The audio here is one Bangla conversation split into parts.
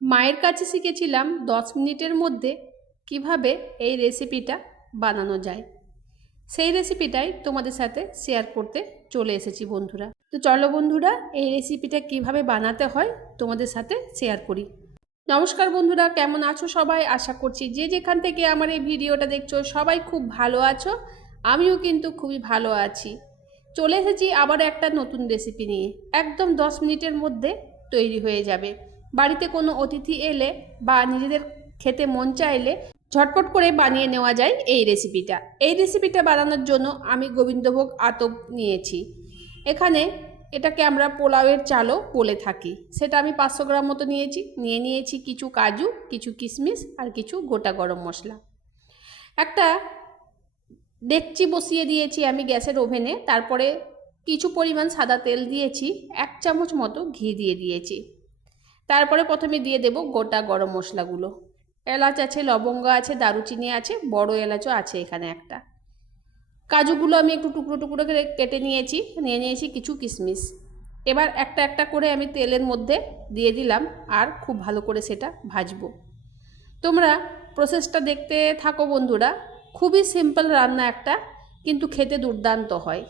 মায়ের কাছে শিখেছিলাম 10 মিনিটের মধ্যে কিভাবে এই রেসিপিটা বানানো যায়। সেই রেসিপিটাই তোমাদের সাথে শেয়ার করতে চলে এসেছি বন্ধুরা। তো চলো বন্ধুরা, এই রেসিপিটা কিভাবে বানাতে হয় তোমাদের সাথে শেয়ার করি। নমস্কার বন্ধুরা, কেমন আছো সবাই? আশা করছি যে যেখান থেকে আমার এই ভিডিওটা দেখছো সবাই খুব ভালো আছো। আমিও কিন্তু খুবই ভালো আছি। চলে এসেছি আবার একটা নতুন রেসিপি নিয়ে। একদম 10 মিনিটের মধ্যে তৈরি হয়ে যাবে। বাড়িতে কোনো অতিথি এলে বা নিজেদের খেতে মন চাইলে ঝটপট করে বানিয়ে নেওয়া যায় এই রেসিপিটা। এই রেসিপিটা বানানোর জন্য আমি গোবিন্দভোগ আতপ নিয়েছি। এখানে এটাকে আমরা পোলাওয়ের চালও বলে থাকি। সেটা আমি 500 গ্রাম মতো নিয়েছি কিছু কাজু, কিছু কিশমিশ আর কিছু গোটা গরম মশলা। একটা ডেকচি বসিয়ে দিয়েছি আমি গ্যাসের ওভেনে। তারপরে কিছু পরিমাণ সাদা তেল দিয়েছি, 1 চামচ মতো ঘি দিয়ে দিয়েছি। তারপরে প্রথমে দিয়ে দেব গোটা গরম মশলাগুলো। এলাচ আছে, লবঙ্গ আছে, দারুচিনি আছে, বড় এলাচও আছে এখানে একটা। কাজুগুলো আমি একটু টুকরো টুকরো করে কেটে নিয়েছি কিছু কিশমিশ। এবার একটা একটা করে আমি তেলের মধ্যে দিয়ে দিলাম আর খুব ভালো করে সেটা ভাজবো। তোমরা প্রসেসটা দেখতে থাকো বন্ধুরা। খুবই সিম্পল রান্না একটা, কিন্তু খেতে দুর্দান্ত হয়।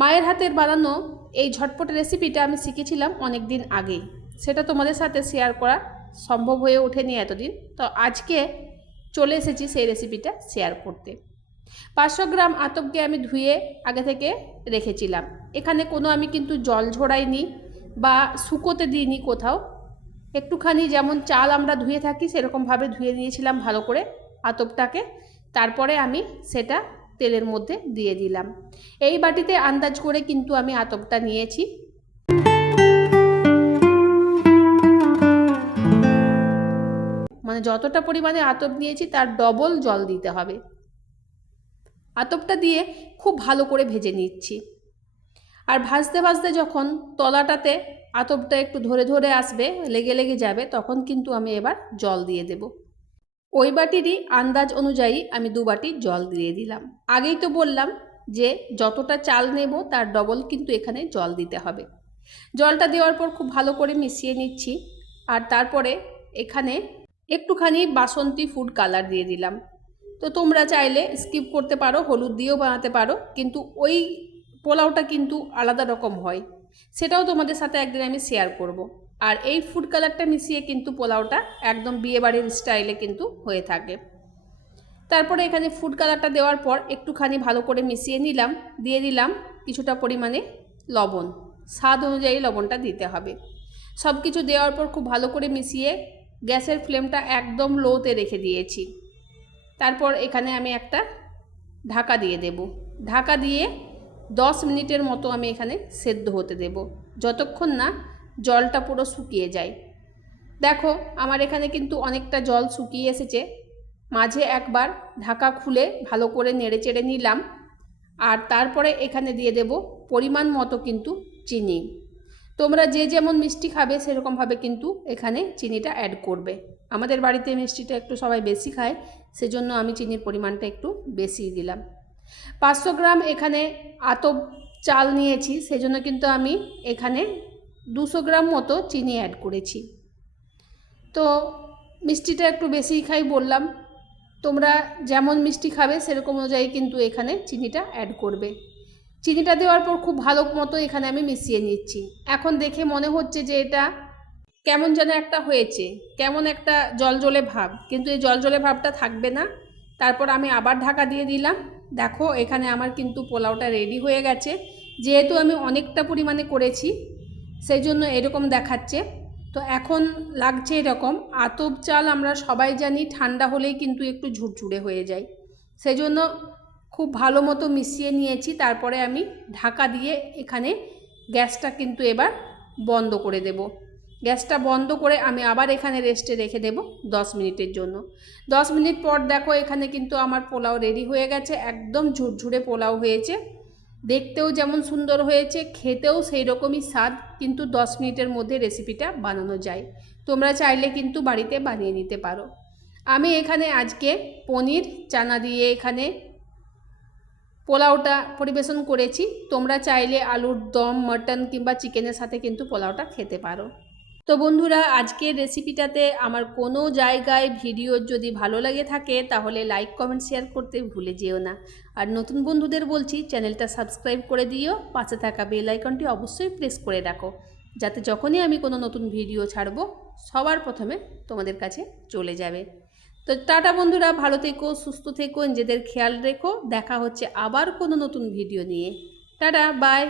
মায়ের হাতের বানানো এই ঝটপট রেসিপিটা আমি শিখেছিলাম অনেক দিন আগেই। সেটা তোমাদের সাথে শেয়ার করা সম্ভব হয়ে ওঠেনি এতদিন। তো আজকে চলে এসেছি সেই রেসিপিটা শেয়ার করতে। 500 গ্রাম আতপকে আমি ধুয়ে আগে থেকে রেখেছিলাম। এখানে কোনো আমি কিন্তু জল ঝরাইনি বা শুকোতে দিইনি কোথাও। একটুখানি যেমন চাল আমরা ধুয়ে থাকি সেরকমভাবে ধুয়ে নিয়েছিলাম ভালো করে আতপটাকে। তারপরে আমি সেটা তেলের মধ্যে দিয়ে দিলাম। এই বাটিতে আন্দাজ করে কিন্তু আমি আতপটা নিয়েছি। মানে যতটা পরিমাণে আতপ নিয়েছি তার ডবল জল দিতে হবে। আতপটা দিয়ে খুব ভালো করে ভেজে নিচ্ছি। আর ভাজতে ভাজতে যখন তলাটাতে আতপটা একটু ধরে ধরে আসবে, লেগে লেগে যাবে, তখন কিন্তু আমি এবার জল দিয়ে দেব। ওই বাটিরই আন্দাজ অনুযায়ী আমি 2 বাটি জল দিয়ে দিলাম। আগেই তো বললাম যে যতটা চাল নেব তার ডবল কিন্তু এখানে জল দিতে হবে। জলটা দেওয়ার পর খুব ভালো করে মিশিয়ে নিচ্ছি। আর তারপরে এখানে একটুখানি বাসন্তী ফুড কালার দিয়ে দিলাম। তো তোমরা চাইলে স্কিপ করতে পারো, হলুদ দিয়েও বানাতে পারো, কিন্তু ওই পোলাওটা কিন্তু আলাদা রকম হয়। সেটাও তোমাদের সাথে একদিন আমি শেয়ার করব। আর এই ফুড কালারটা মিশিয়ে কিন্তু পোলাওটা একদম বিয়েবাড়ির স্টাইলে কিন্তু হয়ে থাকে। তারপরে এখানে ফুড কালারটা দেওয়ার পর একটুখানি ভালো করে মিশিয়ে নিলাম। দিয়ে দিলাম কিছুটা পরিমাণে লবণ। স্বাদ অনুযায়ী লবণটা দিতে হবে। সব কিছু দেওয়ার পর খুব ভালো করে মিশিয়ে গ্যাসের ফ্লেমটা একদম লোতে রেখে দিয়েছি। তারপর এখানে আমি একটা ঢাকা দিয়ে দেব। ঢাকা দিয়ে 10 মিনিটের মতো আমি এখানে সেদ্ধ হতে দেব, যতক্ষণ না জলটা পুরো শুকিয়ে যায়। দেখো আমার এখানে কিন্তু অনেকটা জল শুকিয়ে এসেছে। মাঝে একবার ঢাকা খুলে ভালো করে নেড়ে চেড়ে নিলাম। আর তারপরে এখানে দিয়ে দেব পরিমাণ মতো কিন্তু চিনি। তোমরা যে যেমন মিষ্টি খাবে সেরকমভাবে কিন্তু এখানে চিনিটা অ্যাড করবে। আমাদের বাড়িতে মিষ্টিটা একটু সবাই বেশি খায়, সেজন্য আমি চিনির পরিমাণটা একটু বেশি দিলাম। 500 গ্রাম এখানে আতপ চাল নিয়েছি, সেজন্য কিন্তু আমি এখানে 200 গ্রাম মতো চিনি অ্যাড করেছি। তো মিষ্টিটা একটু বেশিই খাই বললাম। তোমরা যেমন মিষ্টি খাবে সেরকম অনুযায়ী কিন্তু এখানে চিনিটা অ্যাড করবে। চিনিটা দেওয়ার পর খুব ভালো মতো এখানে আমি মিশিয়ে নিচ্ছি। এখন দেখে মনে হচ্ছে যে এটা কেমন যেন একটা হয়েছে, কেমন একটা জলজলে ভাব, কিন্তু এই জলজলে ভাবটা থাকবে না। তারপর আমি আবার ঢাকা দিয়ে দিলাম। দেখো এখানে আমার কিন্তু পোলাওটা রেডি হয়ে গেছে। যেহেতু আমি অনেকটা পরিমাণে করেছি সেই জন্য এরকম দেখাচ্ছে। তো এখন লাগছে এরকম। আতপ চাল আমরা সবাই জানি ঠান্ডা হলেই কিন্তু একটু ঝুরঝুরে হয়ে যায়, সেই জন্য খুব ভালো মতো মিশিয়ে নিয়েছি। তারপরে আমি ঢাকা দিয়ে এখানে গ্যাসটা কিন্তু এবার বন্ধ করে দেব। গ্যাসটা বন্ধ করে আমি আবার এখানে রেস্টে রেখে দেব 10 মিনিটের জন্য। 10 মিনিট পর দেখো এখানে কিন্তু আমার পোলাও রেডি হয়ে গেছে। একদম ঝুরঝুরে পোলাও হয়েছে, দেখতেও যেমন সুন্দর হয়েছে, খেতেও সেই রকমই স্বাদ। কিন্তু 10 মিনিটের মধ্যে রেসিপিটা বানানো যায়। তোমরা চাইলে কিন্তু বাড়িতে বানিয়ে নিতে পারো। আমি এখানে আজকে পনির চানা দিয়ে এখানে পোলাওটা পরিবেশন করেছি। তোমরা চাইলে আলুর দম, মাটন কিংবা চিকেনের সাথে কিন্তু পোলাওটা খেতে পারো। তো তো বন্ধুরা, আজকের রেসিপিটাতে আমার কোনো জায়গায় ভিডিও যদি ভালো লাগে থাকে তাহলে লাইক কমেন্ট শেয়ার করতে ভুলে যেও না। আর নতুন বন্ধুদের বলছি, চ্যানেলটা সাবস্ক্রাইব করে দিও, পাশে থাকা বেল আইকনটি অবশ্যই প্রেস করে রাখো, যাতে যখনই আমি কোনো নতুন ভিডিও ছাড়বো সবার প্রথমে তোমাদের কাছে চলে যাবে। তো টাটা বন্ধুরা, ভালো থেকো, সুস্থ থেকো, নিজেদের খেয়াল রেখো। দেখা হচ্ছে আবার কোনো নতুন ভিডিও নিয়ে। টাটা, বাই।